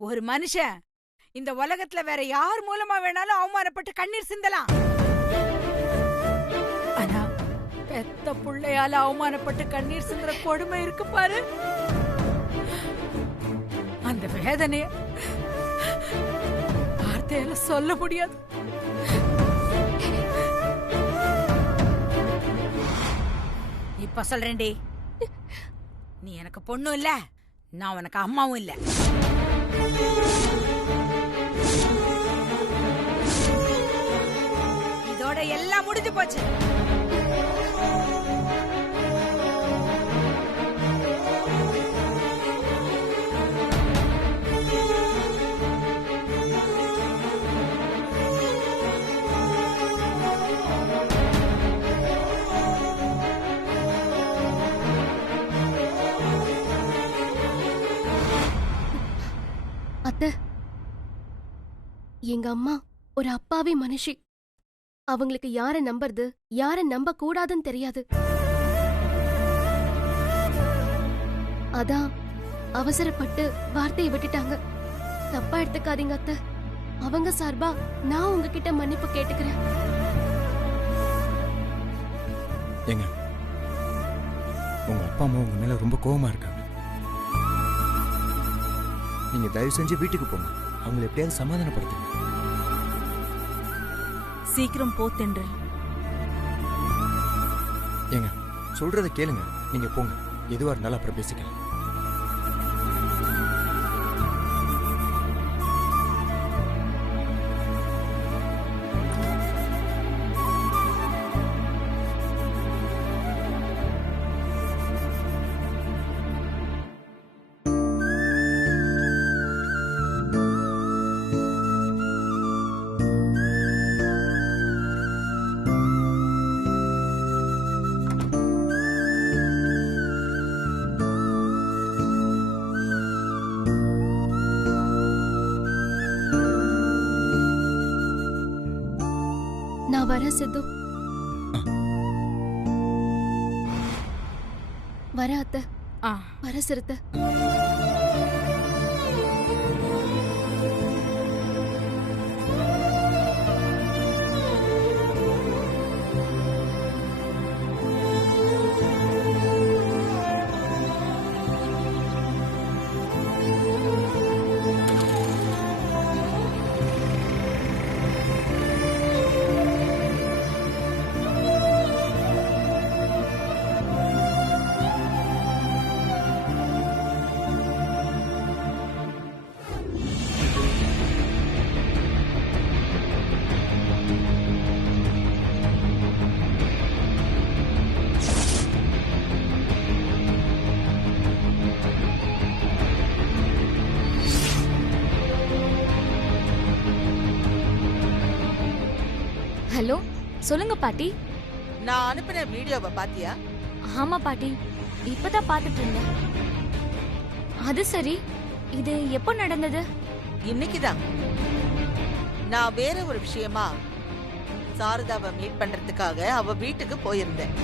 ஒரு மனுஷன் இந்த உலகத்துல வேற யார் மூலமா வேணாலும் அவமானப்பட்டு கண்ணீர் சிந்தலாம். ஆனா பெத்த புள்ளையால அவமானப்பட்டு கண்ணீர் சிந்துற கொடுமை இருக்கு பாரு, அந்த வேதனைய வார்த்தையால சொல்ல முடியாது. இப்ப சொல்றேன்டி, நீ எனக்கு பொண்ணும் இல்ல, நான் உனக்கு அம்மாவும் இல்ல. இதோட எல்லாம் முடிஞ்சு போச்சு. அத்தை, எங்க அம்மா ஒரு அப்பாவி மனுஷி. அவங்களுக்கு யார நம்புறது யார நம்ப கூடாதுன்னு தெரியாது. அதான் அவசரப்பட்டு வார்த்தையை விட்டுட்டாங்க. தப்பா எடுத்துக்காதீங்க அத்தை. அவங்க சார்பா நான் உங்ககிட்ட மன்னிப்பு கேட்டுக்கிறேன். ஏங்க, உங்க அப்பா அம்மா உங்க மேல ரொம்ப கோவமா இருக்காங்க. நீங்க தயவு செஞ்சு வீட்டுக்கு போங்க, அவங்களை எப்படியாவது சமாதானப்படுத்துங்க. சீக்கிரம் போ தென்றல். ஏங்க, சொல்றதை கேளுங்க. நீங்க போங்க, எதுவா இருந்தாலும் அப்புறம் பேசிக்கலாம். நான் வரேன் சித்து. வர அத்தை, வர சிறுத்தை. ஹலோ, சொல்லுங்க பாட்டி. நான் அனுப்பின வீடியோவை பாத்தியா? ஆமா பாட்டி, இப்பதான் பாத்துட்டு இருந்தேன். அது சரி, இது எப்போ நடந்தது? இன்னைக்குதான். நான் வேற ஒரு விஷயமா சாரதாவை மீட் பண்றதுக்காக அவ வீட்டுக்கு போயிருந்தேன்.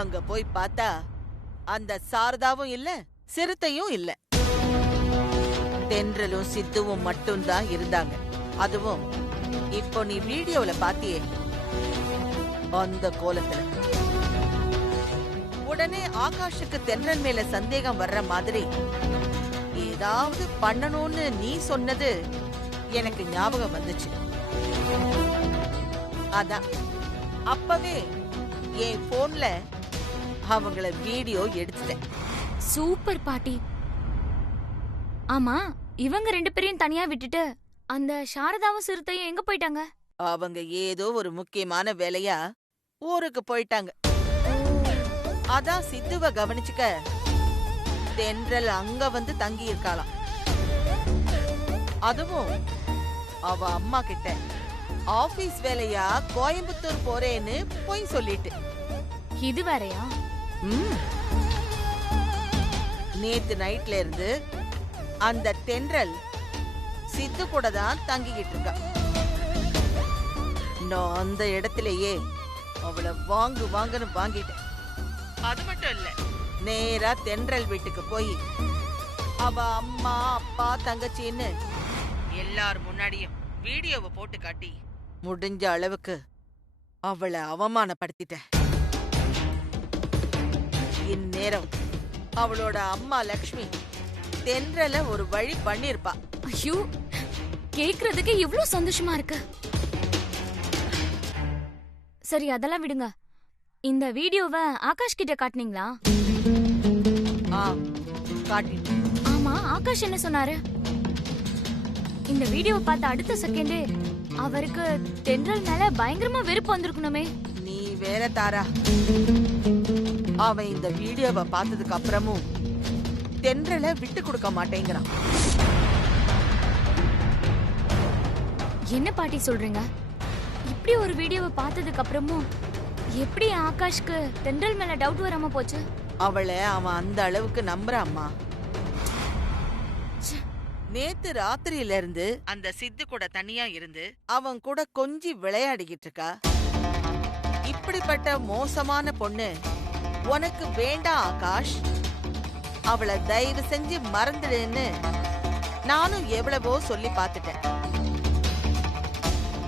அங்க போய் பார்த்தா அந்த சாரதாவும் இல்ல, சிறுத்தையும் இல்ல. தென்றலும் சித்துவும் மட்டும்தான் இருந்தாங்க. அதுவும் இப்போ நீ வீடியோல பாத்தியே, அந்த கோலத்துல. உடனே ஆகாஷுக்கு தென்றல் மேல சந்தேகம் வர்ற மாதிரி ஏதாவது பண்ணணும்னு நீ சொன்னது எனக்கு ஞாபகம் வந்துச்சு. அதான் அப்பவே என் போன்ல அவங்கள வீடியோ எடுத்துட்டேன். சூப்பர் பாட்டி. ஆமா, இவங்க ரெண்டு பேரையும் தனியா விட்டுட்டு அந்த சாரதாவும் சிறுத்தையும் எங்க போயிட்டாங்க? அவங்க ஏதோ ஒரு முக்கியமான வேலையா ஊருக்கு போயிட்டாங்க. அதான் சித்துவ கவனிச்சுக்க தென்றல் அங்க வந்து தங்கி இருக்காளாம். அதுவும் அவ அம்மா கிட்ட ஆபீஸ் வேலையா கோயம்புத்தூர் போறேன்னு போய் சொல்லிட்டு. இது வேறயா? நேத்து நைட்ல இருந்து அந்த தென்றல் சித்து கூட தான் தங்கிக்கிட்டு இருக்கா. நான் அந்த இடத்திலேயே அவளை வாங்குன்னு வாங்கிட்டேன். அது மட்டும் இல்ல, நேரா தென்றல் வீட்டுக்கு போய் அவ அம்மா அப்பா தங்கச்சின்னு எல்லார் முன்னாடியும் வீடியோவை போட்டு காட்டி முடிஞ்ச அளவுக்கு அவளை அவமானப்படுத்திட்ட. இந்நேரம் அவளோட அம்மா லக்ஷ்மி தென்றல ஒரு வழி பண்ணிருப்பா. ஐயோ, கேக்குறதுக்கு இவ்ளோ சந்தோஷமா இருக்கு. சரி, அதெல்லாம் விடுங்க. இந்த வீடியோவை ஆகாஷ் கிட்ட காட்டுனீங்களா? காட்டிட்டு ஆமா, ஆகாஷ் என்ன சொன்னாரு? இந்த வீடியோவை பார்த்த அடுத்த செகண்டே அவருக்கு தென்றல் மேல பயங்கரமா வெறுப்பு வந்திருக்கணுமே. நீ வேற தாரா, அவன் இந்த வீடியோவை பார்த்ததுக்கு அப்புறமும் தென்றல விட்டு கொடுக்க மாட்டேங்கிறான். என்ன பாட்டி சொல்றீங்க? இப்படி ஒரு வீடியோவை பார்த்ததுக்கு அப்புறமும் எப்படி ஆகாஷ்க்கு தென்றல் மேல டவுட் வராம போச்சு? அவளை அவன் அந்த அளவுக்கு நம்புறாம்மா. நேத்து ராத்திரியில இருந்து அந்த சித்து கூட தனியா இருந்து அவன் கூட கொஞ்சி விளையாடிக்கிட்டு இருக்கா. இப்படிப்பட்ட மோசமான பொண்ணு உனக்கு வேண்டாம் ஆகாஷ். அவளை தயவு செஞ்சு மறந்துடுன்னு நானும் எவ்வளவோ சொல்லி பார்த்துட்டேன்.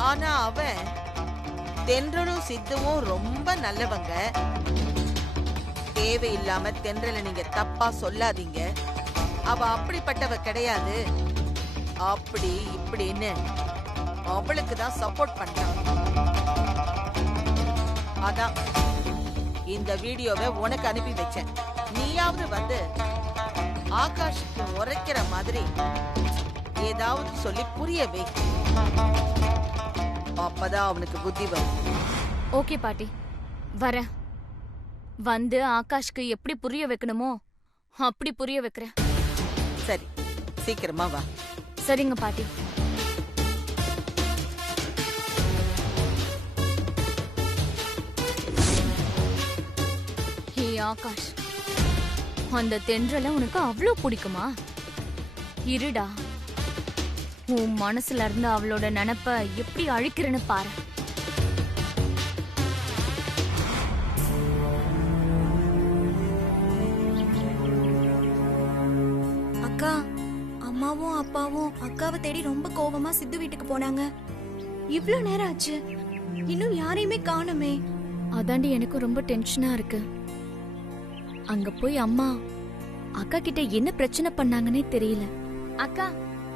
ஆனா அவன் தென்றலும் சித்துவும் ரொம்ப நல்லவங்க. தேவையில்லாம தென்றல நீங்க தப்பா சொல்லாதீங்க, அவ அப்படிப்பட்டவ கிடையாது, அப்படி இப்படின்னு அவளுக்கு தான் சப்போர்ட் பண்றான். அதான் இந்த வீடியோவை உனக்கு அனுப்பி வச்சேன். நீயாவது வந்து ஆகாஷுக்கு உரைக்கிற மாதிரி ஏதாவது சொல்லி புரிய வை. அப்பதான் அவனுக்கு புத்தி வரும். ஓகே பாட்டி, வரேன். வந்து ஆகாஷ்க்கு எப்படி புரிய வைக்கணுமோ அப்படி புரிய வைக்கிறேன். சரி, சீக்கிரமா வா. சரிங்க பாட்டி. ஹே ஆகாஷ், அந்த தென்றல உனக்கு அவ்வளவு பிடிக்குமா? இருடா, உன் மனசுல இருந்து அவளோட நினைப்ப எப்படி அழிக்கிறேன்னு பாரு. அக்கா, அம்மாவும் அப்பாவும் அக்காவை தேடி ரொம்ப கோவமா சித்து வீட்டுக்கு போனாங்க. இவ்ளோ நேரம் ஆச்சு, இன்னும் யாரையுமே காணுமே. அதாண்டி எனக்கு ரொம்ப டென்ஷனா இருக்கு. அங்க போய் அம்மா அக்கா கிட்ட என்ன பிரச்சனை பண்ணாங்கன்னே தெரியல. அக்கா,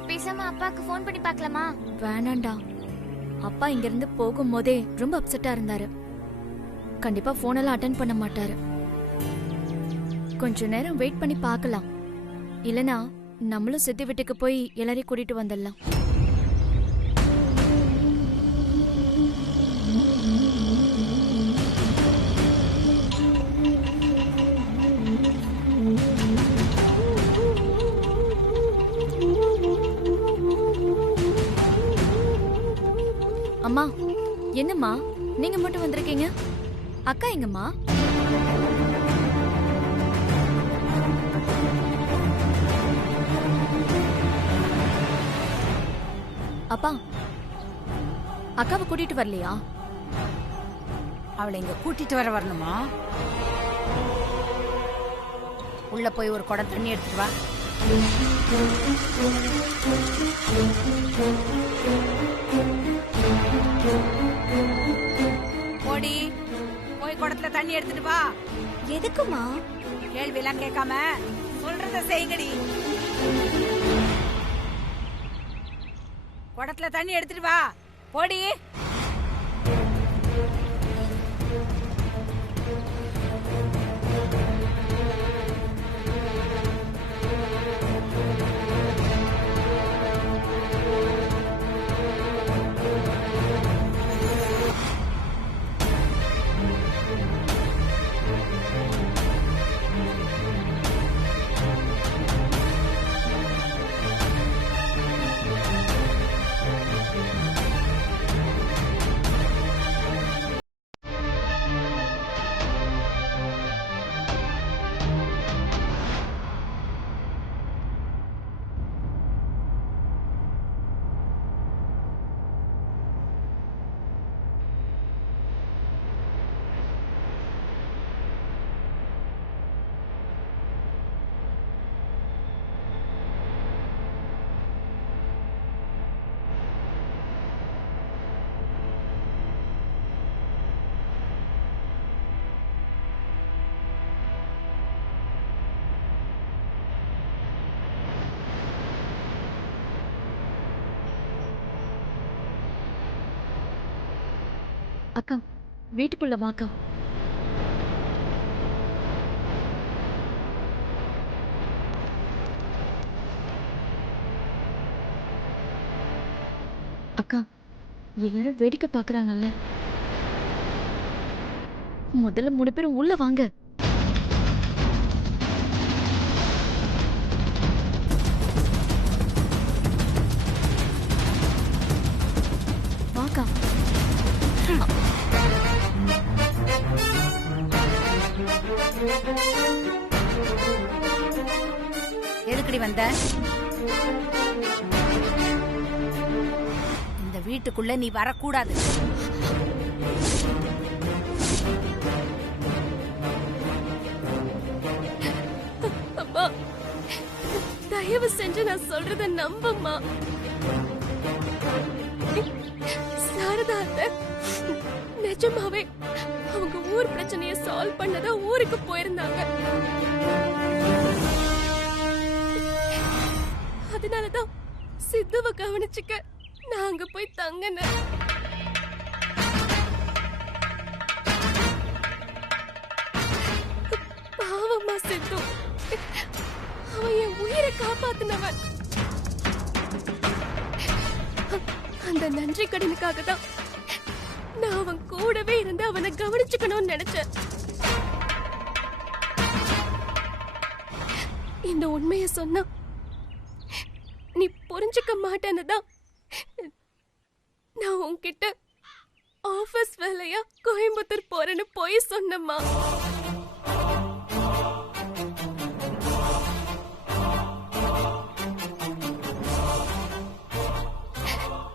பேசாம அப்பாக்கு ஃபோன் பண்ணி பார்க்கலாமா? வேணாண்டா, அப்பா இங்க இருந்து போகும்போதே ரொம்ப அப்செட்டா இருந்தாரு. கண்டிப்பா போன் எல்லாம் அட்டென்ட் பண்ண மாட்டாரு. கொஞ்ச நேரம் வெயிட் பண்ணி பார்க்கலாம். இல்லனா நம்மளும் சித்தி வீட்டுக்கு போய் எல்லாரையும் கூட்டிட்டு வந்துடலாம். அம்மா, என்னம்மா நீங்க மட்டும் வந்திருக்கீங்க? அக்கா எங்கம்மா? அப்பா, அக்காவை கூட்டிட்டு வரலையா? அவளை இங்க கூட்டிட்டு வரணுமா? உள்ள போய் ஒரு குடம் தண்ணி எடுத்துட்டு வா. போடி, போய் குடத்துல தண்ணி எடுத்துட்டு வா. எதுக்குமா? கேள்வி எல்லாம் கேட்காம சொல்றத செய்யுங்கடி. குடத்துல தண்ணி எடுத்துட்டு வா, போடி. அக்கா வீட்டுக்குள்ள வாக்கா. அக்கா எல்லாரும் வேடிக்கை பாக்குறாங்கல்ல, முதல்ல 3 பேரும் உள்ள வாங்க. வாக்கா. எதுக்கடி வந்த? இந்த வீட்டுக்குள்ள நீ வரக்கூடாது. அம்மா தயவு செஞ்சு நான் சொல்றத நம்பம்மா. சாரதா அத்தை நிஜமாவே அவங்க ஊர் பிரச்சனைய சால்வ் பண்ணதா ஊருக்கு போயிருந்தாங்க. அதனாலதான் சித்துவ கவனிச்சுக்க நான் அங்க போய் தங்கினேன். பாவம்மா சித்து, அவன் என் உயிரை காப்பாத்தினவன். அந்த நன்றி கடனுக்காக தான் நான் அவன் கூடவே இருந்து அவனை கவனிச்சுக்கணும்னு நினைச்சேன். இந்த உண்மைய சொன்னா நீ புரிஞ்சுக்க மாட்டேன்னு தான் நான் உன்கிட்ட ஆபீஸ் வேலையா கோயம்புத்தூர் போறேன்னு போய் சொன்னம்மா.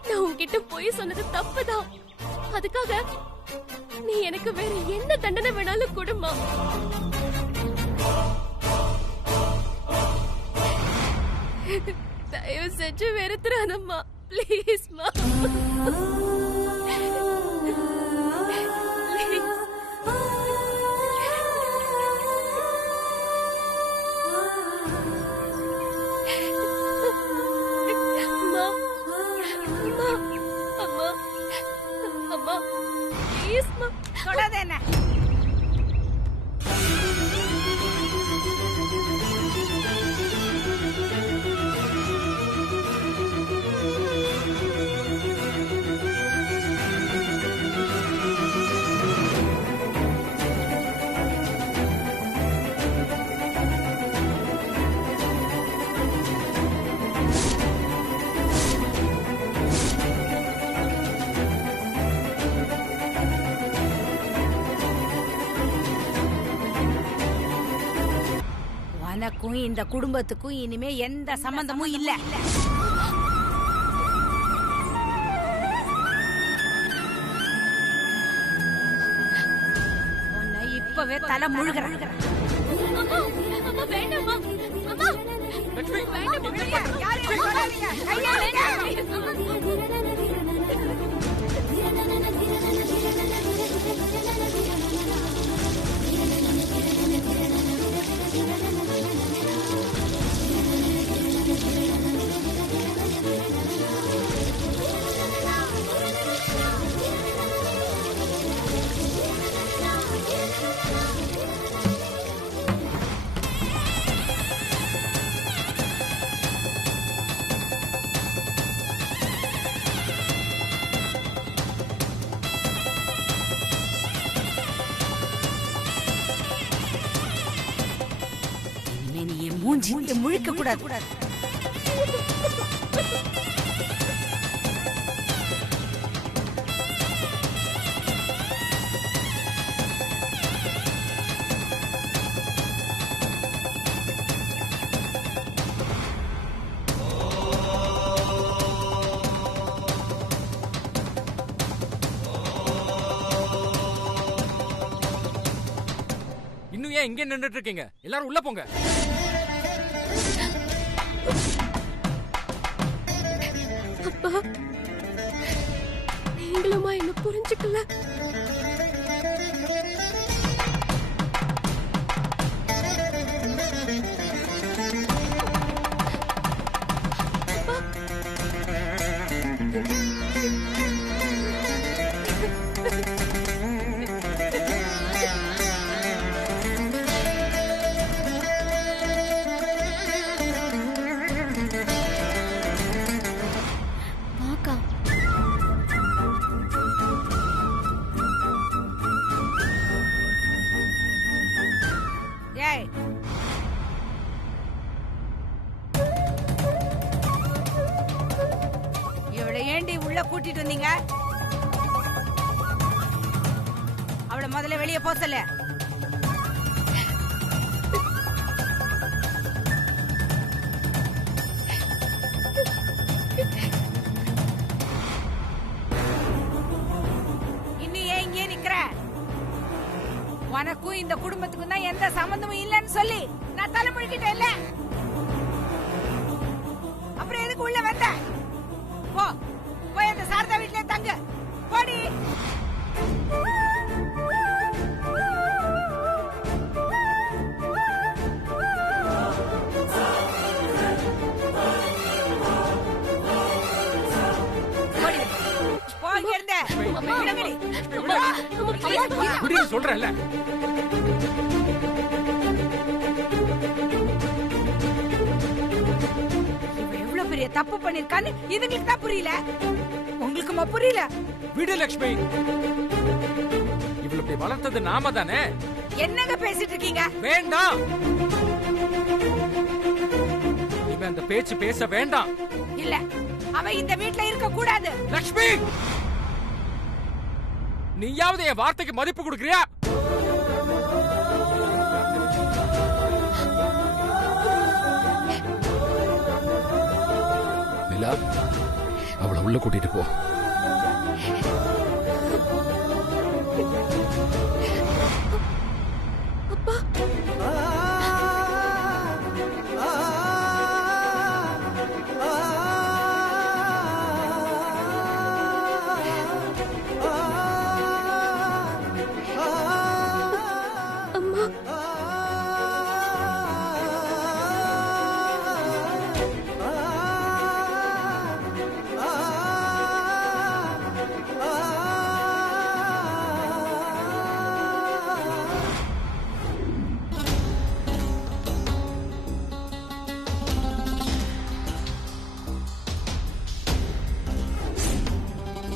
நான் உன்கிட்ட போய் சொன்னது தப்புதான். அதுக்காக நீ எனக்கு வேற என்ன தண்டனை வேணாலும் கொடுமா. தயவு செஞ்சு வெறுத்துறாதம்மா, ப்ளீஸ்மா. தொடாத என்ன. உனக்கும் இந்த குடும்பத்துக்கும் இனிமே எந்த சம்பந்தமும் இல்ல. உன்னை இப்பவே தலை முழுகிறேன். மூஞ்சி முழிக்க கூடாது. இன்னும் ஏன் இங்கே நின்றுட்டு இருக்கீங்க? எல்லாரும் உள்ள போங்க. அப்பா, நீங்களுமா என்ன புரிஞ்சுக்கல? அப்பா உள்ள கூட்டிட்டு வந்தீங்க? அவளை முதல்ல வெளியே போ சொல்லு. இன்னும் ஏன் இங்கே நிக்கிற? உனக்கும் இந்த குடும்பத்துக்கும் தான் எந்த சம்பந்தமும் இல்லைன்னு சொல்லி நான் தலை முழுக்கிட்டேன் இல்ல? அப்புறம் எதுக்கு உள்ள வந்த? போ போய் அந்த சாரதா வீட்லயே தங்கு. போடி. சொல்றேன்ல. எவ்வளவு பெரிய தப்பு பண்ணிருக்கான்னு இதுங்களுக்கு தான் புரியல. உங்களுக்குமா புரியல? விடு லட்சுமி. இவளை இப்படி வளர்த்தது நாம தானே. என்னங்க பேசிட்டு இருக்கீங்க? வேண்டாம். இவன் அந்த பேச்சு பேச வேண்டாம். இல்ல, அவ இந்த வீட்ல இருக்க கூடாது. லட்சுமி, நீயாவது என் வார்த்தைக்கு மதிப்பு கொடுக்கறியா? நிலா, அவளை உள்ள கூட்டிட்டு போ.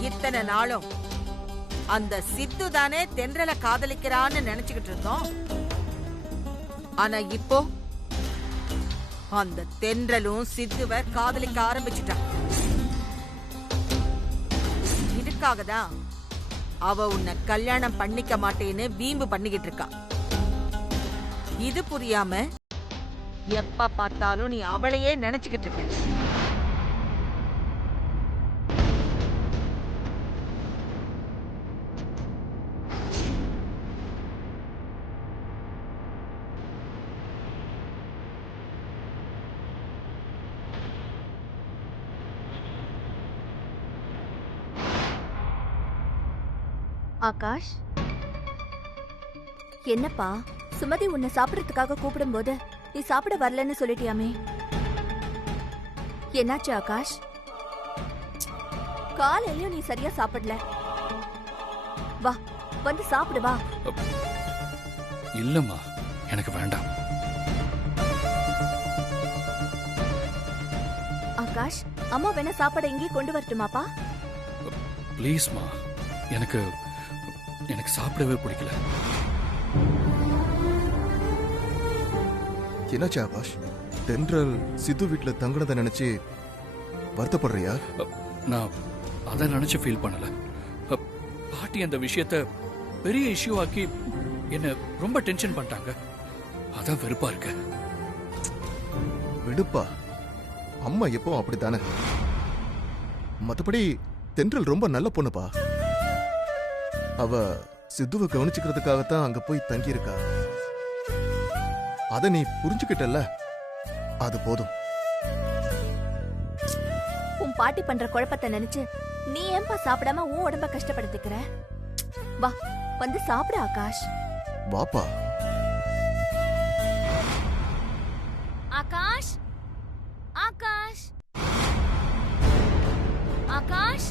இத்தனை நாளும் அந்த சித்து தானே தென்றலை காதலிக்கிறான்னு நினைச்சுக்கிட்டு இருந்தோம். ஆனா இப்போ அந்த தென்றலும் சித்துவ காதலிக்க ஆரம்பிச்சுட்டான். இதுக்காக தான் அவ உன்னை கல்யாணம் பண்ணிக்க மாட்டேன்னு வீம்பு பண்ணிக்கிட்டு இருக்கா. இது புரியாம எப்ப பார்த்தாலும் நீ அவளையே நினைச்சுக்கிட்டு இருக்க. ஆகாஷ், என்னப்பா சுமதி உன்னை சாப்பிடறதுக்காக கூப்பிடும்போது நீ சாப்பிட வரலன்னு சொல்லிட்டியாமே, என்னாச்சு ஆகாஷ்? காலையிலயும் நீ சரியா சாப்பிடல. வா, வந்து சாப்பிடு வா. இல்லம்மா, எனக்கு வேண்டாம். ஆகாஷ், அம்மா வேணா சாப்பாடு இங்கே கொண்டு வரட்டுமாப்பா? ப்ளீஸ்மா, எனக்கு சாப்பிடவே பிடிக்கல. என்னாச்சு ஆகாஷ்? தென்றல் சித்து வீட்டுல தங்குனதை நினைச்சு வருத்தப்படுறியா? நான் அதை நினைச்சு ஃபீல் பண்ணல. பாட்டி அந்த விஷயத்த பெரிய இஷ்யூ ஆக்கி என்ன ரொம்ப டென்ஷன் பண்ணிட்டாங்க. அதான் வெறுப்பா இருக்கு. விடுப்பா, அம்மா எப்பவும் அப்படித்தானே. மத்தபடி தென்றல் ரொம்ப நல்ல பொண்ணுப்பா. அவ சித்துவை கவனிச்சுக்கிறதுக்காகத்தான் அங்க போய் தங்கியிருக்கா. அத நீ புரிஞ்சுக்கிட்டல்ல, அது போதும். உன் பாட்டி பண்ற குழப்பத்தை நினைச்சு நீ ஏன்பா சாப்பிடாம உன் உடம்ப கஷ்டப்படுத்திக்கிற? வா, வந்து சாப்பிடு ஆகாஷ். வாப்பா. ஆகாஷ், ஆகாஷ், ஆகாஷ்.